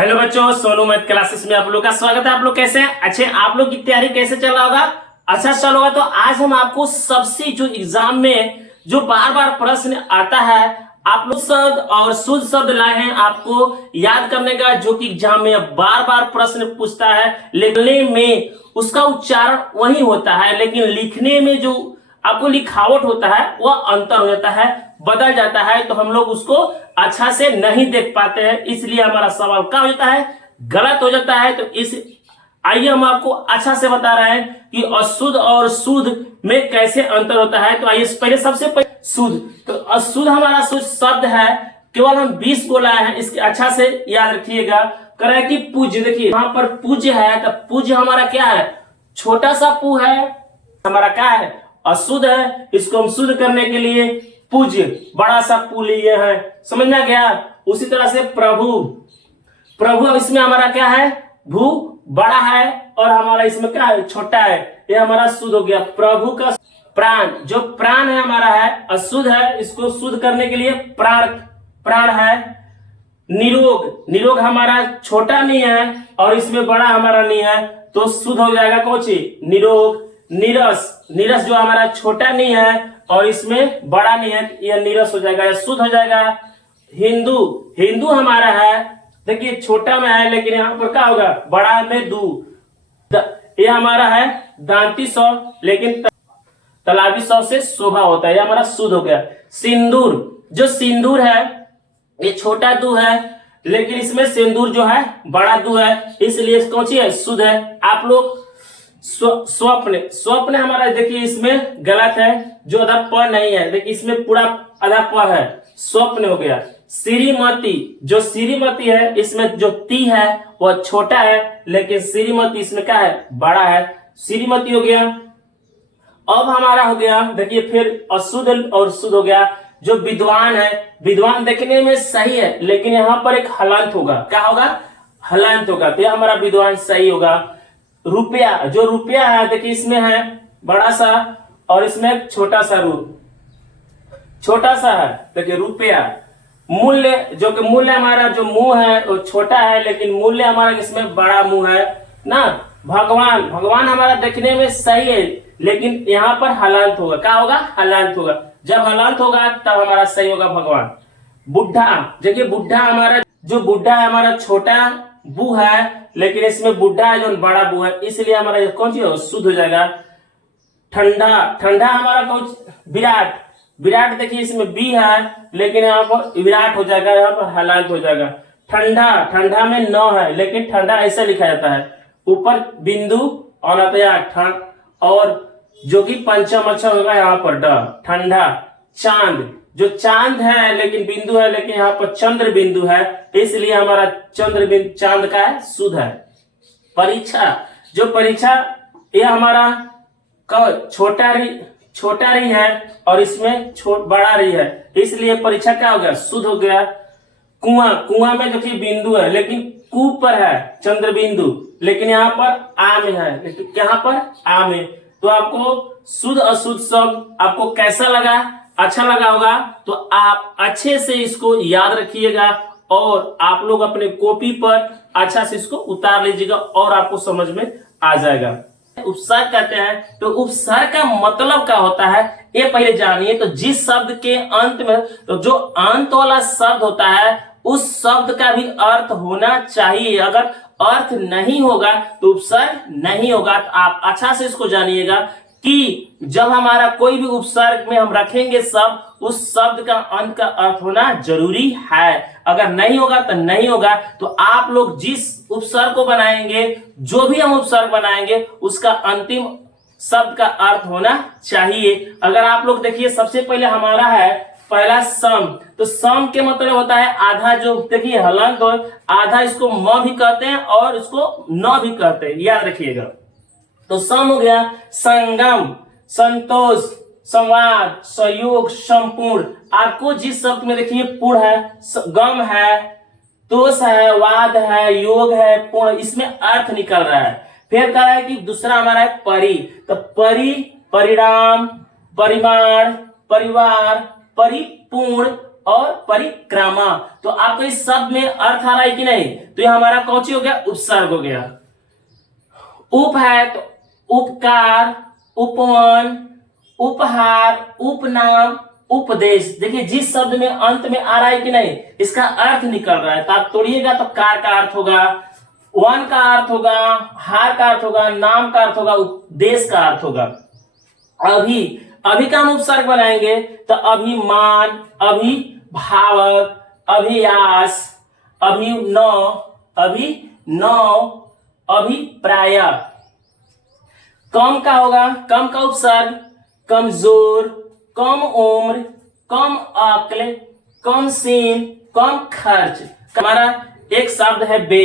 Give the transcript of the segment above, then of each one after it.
Hello बच्चों, Sonu math classes में आप लोग का स्वागत है। आप लोग कैसे हैं? अच्छे, आप लोग की तैयारी कैसे चल रहा होगा? अच्छा चल होगा। तो आज हम आपको सबसे जो एग्जाम में जो बार बार प्रश्न आता है, आप लोग शब्द और शुद्ध शब्द लाए हैं आपको याद करने का, जो कि एग्जाम में बार बार प्रश्न पूछता है। लिखने में उसका उच्चारण वही होता है, लेकिन लिखने में जो आपको लिखावट होता है वह अंतर हो जाता है, बदल जाता है। तो हम लोग उसको अच्छा से नहीं देख पाते हैं, इसलिए हमारा सवाल क्या हो जाता है, गलत हो जाता है। तो इस आइए हम आपको अच्छा से बता रहे हैं कि अशुद्ध और शुद्ध में कैसे अंतर होता है। तो आइए पहले सबसे पहले शुद्ध। तो अशुद्ध हमारा शुद्ध शब्द है, केवल हम 20 को लाए हैं, इसके अच्छा से याद रखिएगा। कह रहा है कि पूज्य, देखिए यहाँ पर पूज्य है, तो पूज्य हमारा क्या है, छोटा सा पू है, हमारा क्या है, अशुद्ध है। इसको हम शुद्ध करने के लिए पूज्य बड़ा सा पू लिए हैं, समझ में गया। उसी तरह से प्रभु, प्रभु इसमें हमारा क्या है, भू बड़ा है और हमारा इसमें क्या है, छोटा है। ये हमारा शुद्ध हो गया। प्रभु का प्राण, जो प्राण है हमारा है अशुद्ध है, इसको शुद्ध करने के लिए प्राण, प्राण है। निरोग, निरोग हमारा छोटा नहीं है और इसमें बड़ा हमारा नहीं है, तो शुद्ध हो जाएगा कौन सी, निरोग। नीरस, नीरस जो हमारा छोटा नहीं है और इसमें बड़ा नहीं है, यह नीरस हो जाएगा, यह शुद्ध हो जाएगा। हिंदू, हिंदू हमारा है, देखिए छोटा में है लेकिन यहाँ पर क्या होगा, बड़ा में दू। ये हमारा है दांती सौ, लेकिन तालाबी सौ से शोभा होता है, ये हमारा शुद्ध हो गया। सिंदूर, जो सिंदूर है ये छोटा दू है, लेकिन इसमें सिंदूर जो है बड़ा दू है, इसलिए कौन सी है, शुद्ध है। आप लोग स्वप्न, स्वप्न हमारा देखिए इसमें गलत है, जो आधा प नहीं है, देखिए इसमें पूरा आधा प है, स्वप्न हो गया। श्रीमती, जो श्रीमती है इसमें जो ती है वह छोटा है, लेकिन श्रीमती इसमें क्या है, बड़ा है, श्रीमती हो गया। अब हमारा हो गया, देखिए फिर अशुद्ध और शुद्ध हो गया। जो विद्वान है, विद्वान देखने में सही है, लेकिन यहाँ पर एक हलंत होगा, क्या होगा, हलंत होगा, तो यह हमारा विद्वान सही होगा। रुपया, जो रुपया है देखिए इसमें है बड़ा सा और इसमें छोटा सा छोटा सा है, देखिए रुपया। मूल्य, जो कि मूल्य हमारा जो मुंह है वो छोटा है, लेकिन मूल्य हमारा इसमें बड़ा मुंह है ना। भगवान, भगवान हमारा देखने में सही है, लेकिन यहाँ पर हलांत होगा, क्या होगा, हलांत होगा। जब हलांत होगा तब हमारा सही होगा भगवान। बुढ़ा, देखिए बुढ़ा हमारा, जो बुढ़ा है हमारा छोटा बू है, लेकिन इसमें बुढ़ा है जो बड़ा बू है, इसलिए हमारा कौन सी शुद्ध हो जाएगा। ठंडा, ठंडा हमारा कौन, विराट, विराट देखिए इसमें बी है, लेकिन यहाँ पर विराट हो जाएगा, यहाँ पर हलांत हो जाएगा। ठंडा, ठंडा में न है, लेकिन ठंडा ऐसा लिखा जाता है, ऊपर बिंदु और ठंड, और जो कि पंचम अक्षर होगा यहाँ पर ड, ठंडा। चांद, जो चांद है लेकिन बिंदु है, लेकिन यहाँ पर चंद्र बिंदु है, इसलिए हमारा चंद्र बिंदु चांद का है, शुद्ध है। परीक्षा, जो परीक्षा ये हमारा छोटा रही है और इसमें बड़ा रही है, इसलिए परीक्षा क्या हो गया, शुद्ध हो गया। कुआं, कुआं में देखिए बिंदु है, लेकिन कू पर है चंद्र बिंदु, लेकिन यहाँ पर आ में है, लेकिन यहाँ पर आ में। तो आपको शुद्ध अशुद्ध शब्द आपको कैसा लगा, अच्छा लगा होगा, तो आप अच्छे से इसको याद रखिएगा और आप लोग अपने कॉपी पर अच्छा से इसको उतार लीजिएगा और आपको समझ में आ जाएगा। उपसर्ग कहते हैं, तो उपसर्ग का मतलब क्या होता है ये पहले जानिए। तो जिस शब्द के अंत में, तो जो अंत वाला शब्द होता है उस शब्द का भी अर्थ होना चाहिए, अगर अर्थ नहीं होगा तो उपसर्ग नहीं होगा। तो आप अच्छा से इसको जानिएगा कि जब हमारा कोई भी उपसर्ग में हम रखेंगे शब्द, उस शब्द का अंत का अर्थ होना जरूरी है, अगर नहीं होगा तो नहीं होगा। तो आप लोग जिस उपसर्ग को बनाएंगे, जो भी हम उपसर्ग बनाएंगे, उसका अंतिम शब्द का अर्थ होना चाहिए। अगर आप लोग देखिए, सबसे पहले हमारा है पहला सम, तो सम के मतलब होता है आधा, जो देखिए हलंत हो, आधा इसको म भी कहते हैं और इसको न भी कहते हैं, याद रखिएगा। तो सम हो गया संगम, संतोष, संवाद, सहयोग, संपूर्ण। आपको जिस शब्द में देखिए पूर्ण है, गम है, तोष है, वाद है, योग है, पूर्ण, इसमें अर्थ निकल रहा है। फिर कहा है कि दूसरा हमारा है परि, तो परि, परिणाम, परिमाण, परिवार, परिपूर्ण, और परिक्रमा। तो आपको इस शब्द में अर्थ आ रहा है कि नहीं? तो ये हमारा कौची हो गया? उपसर्ग हो गया। उप है तो उपकार, उपवन, उपहार, उपनाम, उपदेश। देखिए जिस शब्द में अंत में आ रहा है कि नहीं, इसका अर्थ निकल रहा है। तो आप तोड़िएगा तो कार का अर्थ होगा, वन का अर्थ होगा, हार का अर्थ होगा, नाम का अर्थ होगा, उपदेश का अर्थ होगा। अभी का हम उपसर्ग बनाएंगे तो अभिमान, अभिभावक, अभियास, अभिनव, अभिप्राय। कम का होगा, कम का उपसर्ग कमजोर, कम उम्र, कम अक्ल, कम सीन, कम खर्च। हमारा एक शब्द है बे।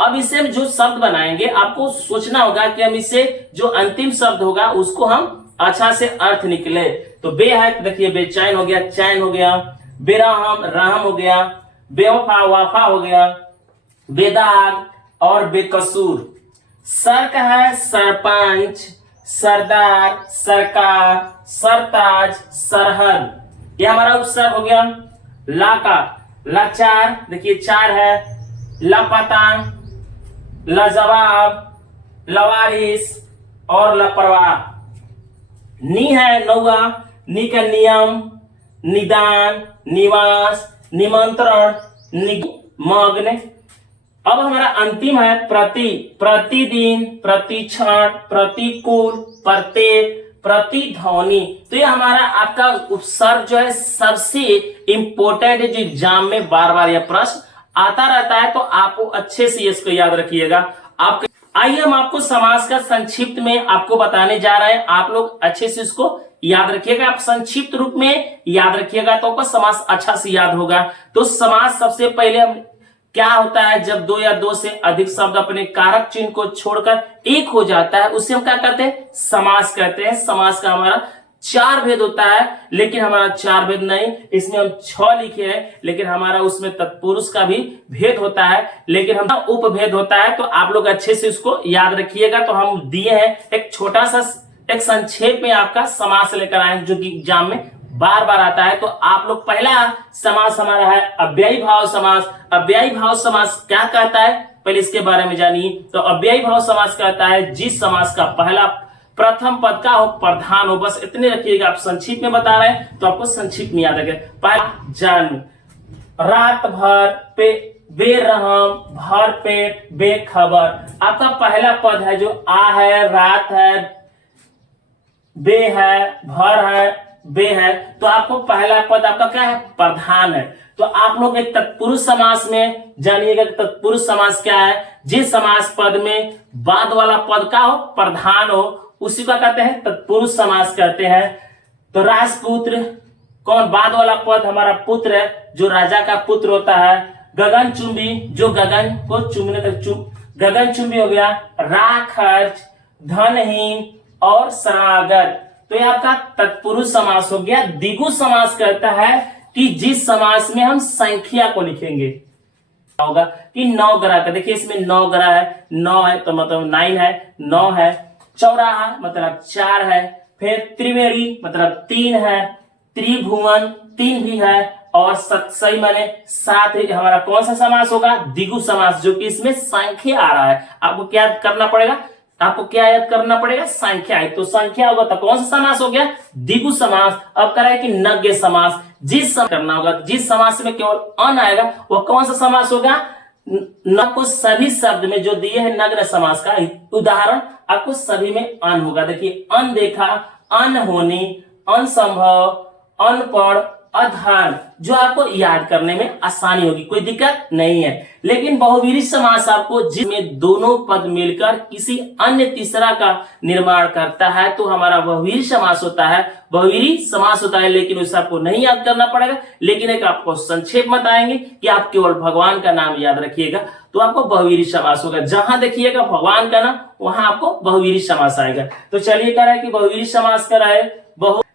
अब इसे हम जो शब्द बनाएंगे आपको सोचना होगा कि हम इसे जो अंतिम शब्द होगा उसको हम अच्छा से अर्थ निकले। तो बे है तो देखिए बेचैन हो गया, चैन हो गया, बेरहम, रहम हो गया, बेवफा, वाफा हो गया, बेदाग और बेकसूर। सर का है सरपंच, सरदार, सरकार, सरताज, सरहद। यह हमारा उपसर्ग हो गया। ला का लाचार, देखिए चार है, लापता, लाजवाब, लवारिस और लापरवाह। नी है नौवा, नी का नियम, निदान, निवास, निमंत्रण, निमग्न। अब हमारा अंतिम है प्रति, प्रतिदिन, प्रतिक्षण, प्रतिकूल, प्रत्येक, प्रतिध्वनि। तो ये हमारा आपका उपसर्ग जो है सबसे इंपॉर्टेंट है, जो एग्जाम में बार बार यह प्रश्न आता रहता है। तो आपको अच्छे से इसको याद रखिएगा। आपको आइए हम आपको समास का संक्षिप्त में आपको बताने जा रहे हैं। आप लोग अच्छे से इसको याद रखिएगा। आप संक्षिप्त रूप में याद रखिएगा तो आपका समास अच्छा से याद होगा। तो समास सबसे पहले हम क्या होता है, जब दो या दो से अधिक शब्द अपने कारक चिन्ह को छोड़कर एक हो जाता है उसे हम क्या कहते हैं? समास कहते हैं। समास का हमारा चार भेद होता है, लेकिन हमारा चार भेद नहीं, इसमें हम 6 लिखे हैं, लेकिन हमारा उसमें तत्पुरुष का भी भेद होता है, लेकिन हम उपभेद होता है। तो आप लोग अच्छे से उसको याद रखिएगा। तो हम दिए हैं एक छोटा सा एक संक्षेप में आपका समास लेकर आए जो कि एग्जाम में बार बार आता है। तो आप लोग पहला समास हमारा है अव्ययी भाव समास। अव्ययी भाव समास क्या कहता है पहले इसके बारे में जानिए। तो अव्ययी भाव समास कहता है जिस समास का पहला प्रथम पद का हो प्रधान हो। बस इतने रखिएगा। आप संक्षिप्त में बता रहे हैं तो आपको संक्षिप्त में याद रखें। पहला जन्म, रात भर, पे बेरहम, भर पेट, बेखबर। आपका पहला पद है जो आ है, रात है, बे है, भर है, बे है। तो आपको पहला पद आपका क्या है? प्रधान है। तो आप लोग एक तत्पुरुष समास में जानिएगा कि तत्पुरुष समास क्या है। जिस समास पद में बाद वाला पद का हो प्रधान हो उसी का कहते हैं तत्पुरुष समास कहते हैं। तो राजपुत्र, कौन? बाद वाला पद हमारा पुत्र है, जो राजा का पुत्र होता है। गगनचुंबी, जो गगन को चुमने तक गगनचुंबी हो गया। राखर्च, धनहीन और शरणागत। तो ये आपका तत्पुरुष समास हो गया। द्विगु समास कहता है कि जिस समास में हम संख्या को लिखेंगे होगा कि 9 ग्रह का। देखिए इसमें 9 ग्रह है, 9 है तो मतलब 9 है, 9 है। चौराहा मतलब 4 है। फिर त्रिवेणी मतलब 3 है। त्रिभुवन 3 भी है। और सत्सई माने 7 हमारा कौन सा समास होगा? द्विगु समास, जो कि इसमें संख्या आ रहा है। आपको क्या करना पड़ेगा? आपको क्या याद करना पड़ेगा? संख्या है। तो संख्या होगा तो कौन सा समास हो गया? द्विगु समास। अब कराए कि नग्न समास। जिस करना होगा जिस समास में केवल अन आएगा वो कौन सा समास होगा? न को सभी शब्द में जो दिए हैं नग्न समास का उदाहरण आपको सभी में अन होगा। देखिए अनदेखा, अनहोनी, अनसंभव, अनपढ़, अधर्म, जो आपको याद करने में आसानी होगी, कोई दिक्कत नहीं है। लेकिन बहुवीरी समास आपको जिसमें दोनों पद मिलकर किसी अन्य तीसरा का निर्माण करता है तो हमारा बहुवीरी समास होता है। बहुवीरी समास होता है, लेकिन उसे आपको नहीं याद करना पड़ेगा। लेकिन एक आपको संक्षेप बताएंगे कि आप केवल भगवान का नाम याद रखिएगा तो आपको बहुवीरी समास होगा। जहां देखिएगा भगवान का नाम वहां आपको बहुवीरी समास आएगा। तो चलिए कह रहा है कि बहुवीरी समास कर रहा है।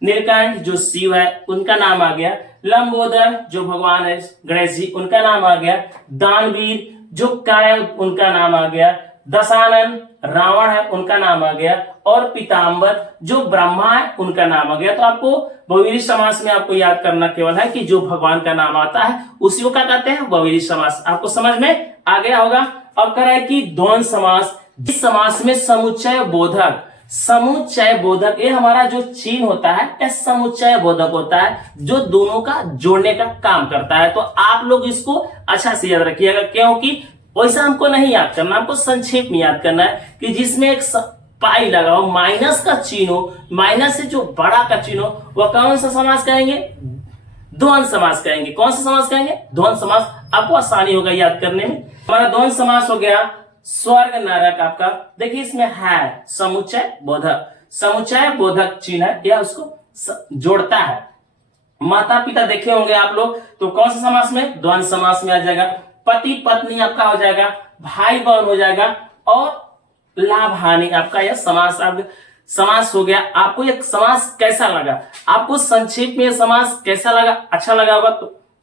नीलकंठ जो शिव है उनका नाम आ गया। लंबोदर जो भगवान है गणेश जी उनका नाम आ गया। दानवीर जो काय उनका नाम आ गया। दशानन रावण है उनका नाम आ गया, और पीताम्बर जो ब्रह्मा है उनका नाम आ गया। तो आपको बहुव्रीहि समास में आपको याद करना केवल है कि जो भगवान का नाम आता है उसी को क्या कहते हैं, बहुव्रीहि समास। आपको समझ में आ गया होगा। अब कह रहा है कि द्वंद्व समास, जिस समास में समुच्चय बोधक, समुच्चय बोधक ये हमारा जो चिन्ह होता है यह समुच्चय बोधक होता है, जो दोनों का जोड़ने का काम करता है। तो आप लोग इसको अच्छा से याद रखिएगा, क्योंकि वैसा हमको नहीं याद करना, हमको संक्षेप में याद करना है कि जिसमें एक पाई लगा हो, माइनस का चिन्ह हो, माइनस से जो बड़ा का चिन्ह हो, वह कौन सा समास कहेंगे, द्वंद्व समास कहेंगे। कौन सा समास कहेंगे, द्वंद्व समास। आपको आसानी होगा याद करने में। हमारा द्वंद्व समास हो गया स्वर्ग नरक। आपका देखिए इसमें है समुच्चय बोधक, समुच्चय बोधक चिन्ह है, यह उसको जोड़ता है। माता पिता देखे होंगे आप लोग, तो कौन सा समास में, द्वंद्व समास में आ जाएगा। पति पत्नी आपका हो जाएगा, भाई बहन हो जाएगा, और लाभ हानि आपका यह समास हो गया। आपको यह समास कैसा लगा, आपको संक्षेप में यह समास कैसा लगा, अच्छा लगा होगा।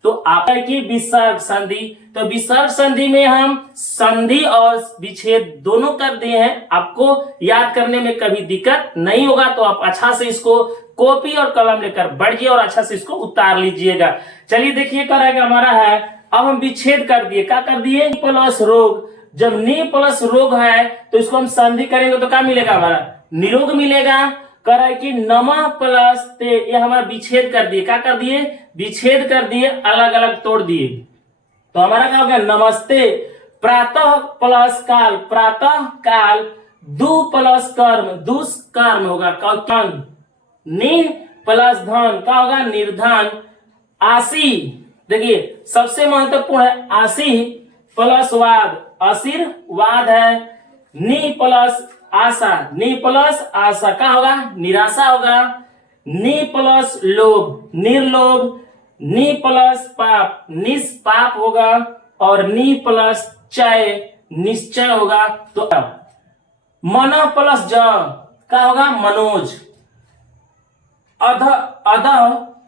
तो आप की विसर्ग संधि, तो विसर्ग संधि में हम संधि और विच्छेद दोनों कर दिए हैं। आपको याद करने में कभी दिक्कत नहीं होगा, तो आप अच्छा से इसको कॉपी और कलम लेकर बैठिए और अच्छा से इसको उतार लीजिएगा। चलिए देखिए क्या रहेगा हमारा है। अब हम विच्छेद कर दिए, क्या कर दिए, प्लस रोग। जब नि प्लस रोग है तो इसको हम संधि करेंगे तो क्या मिलेगा, हमारा निरोग मिलेगा। कर है कि नमा प्लस ते, ये हमारा विच्छेद कर दिए, क्या कर दिए, विच्छेद कर दिए, अलग अलग तोड़ दिए। तो हमारा क्या हो गया, नमस्ते। प्रातः प्लस काल, प्रातः काल। दु प्लस कर्म, दुष्कर्म होगा, कर्म। नि प्लस धन, क्या होगा, निर्धन। आशी, देखिए सबसे महत्वपूर्ण है आशी प्लस वाद, आशीर्वाद है। नि प्लस आशा, नि प्लस आशा क्या होगा, निराशा होगा। नि प्लस लोभ, निर्लोभ। नि प्लस पाप, निष्पाप होगा। और नि प्लस चय, निश्चय होगा। तो मन प्लस ज क्या होगा, मनोज। अध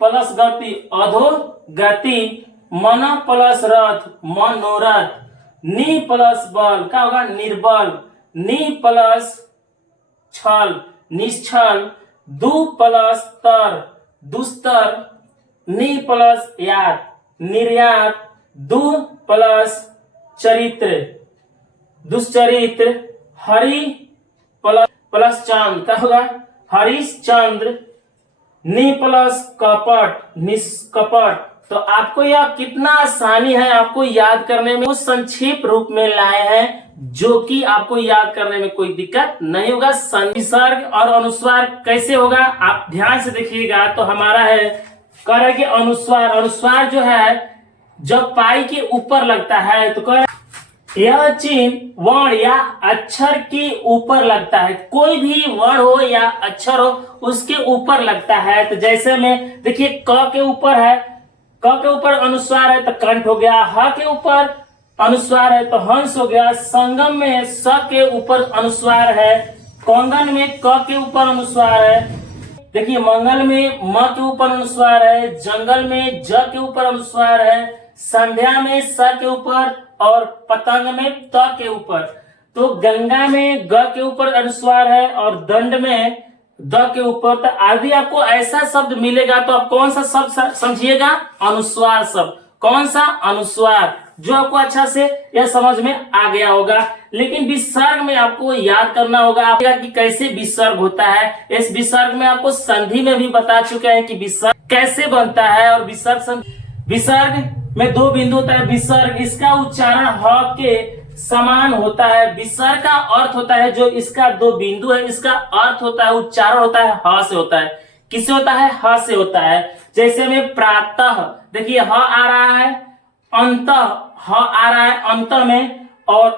प्लस गति, अधो गति। मन प्लस रथ, मनोरथ। नि प्लस बल क्या होगा, निर्बल। नि प्लस छल, निश्छल। दु प्लस तर, दुस्तर। नि प्लस यात, निर्यात। दु प्लस चरित्र, दुष्चरित्र। हरि प्लस चांद क्या होगा, हरिश्चंद्र। नि प्लस कपट, निष्कपट। तो आपको यह कितना आसानी है आपको याद करने में, उस संक्षिप्त रूप में लाए हैं जो कि आपको याद करने में कोई दिक्कत नहीं होगा। विसर्ग और अनुस्वार कैसे होगा आप ध्यान से देखिएगा। तो हमारा है कह रहा है कि अनुस्वार, अनुस्वार जो है जब पाई के ऊपर लगता है तो कह यह चिन्ह वर्ण या अक्षर के ऊपर लगता है। कोई भी वर्ण हो या अक्षर हो उसके ऊपर लगता है। तो जैसे में देखिए क के ऊपर है, क के ऊपर अनुस्वार है तो कंठ हो गया। ह के ऊपर अनुस्वार है तो हंस हो गया। संगम में स के ऊपर अनुस्वार है। कंगन में क के ऊपर अनुस्वार है। देखिए मंगल में म के ऊपर अनुस्वार है। जंगल में ज के ऊपर अनुस्वार है। संध्या में स के ऊपर और पतंग में त के ऊपर। तो गंगा में ग के ऊपर अनुस्वार है और दंड में द के ऊपर। तो आदि आपको ऐसा शब्द मिलेगा तो आप कौन सा शब्द समझिएगा, अनुस्वार शब्द। कौन सा, अनुस्वार, जो आपको अच्छा से यह समझ में आ गया होगा। लेकिन विसर्ग में आपको याद करना होगा कि कैसे विसर्ग होता है। इस विसर्ग में आपको संधि में भी बता चुके हैं कि विसर्ग कैसे बनता है। और विसर्ग में दो बिंदु होता है। विसर्ग इसका उच्चारण ह के समान होता है। विसर्ग का अर्थ होता है जो इसका दो बिंदु है, इसका अर्थ होता है, उच्चारण होता है ह से होता है। किससे होता है, ह से होता है। जैसे में प्रातः, देखिए ह आ रहा है, अंत ह आ रहा है अंत में, और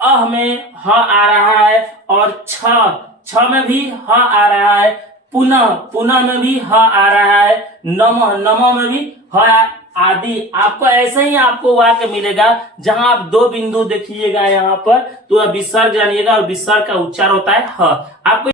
अह में ह आ रहा है, और छ में भी ह आ रहा है। पुनः में भी ह आ रहा है। नमः में भी ह आदि। आपको ऐसे ही आपको वाक्य मिलेगा जहां आप दो बिंदु देखिएगा यहाँ पर, तो विसर्ग जानिएगा और विसर्ग का उच्चारण होता है ह। आपको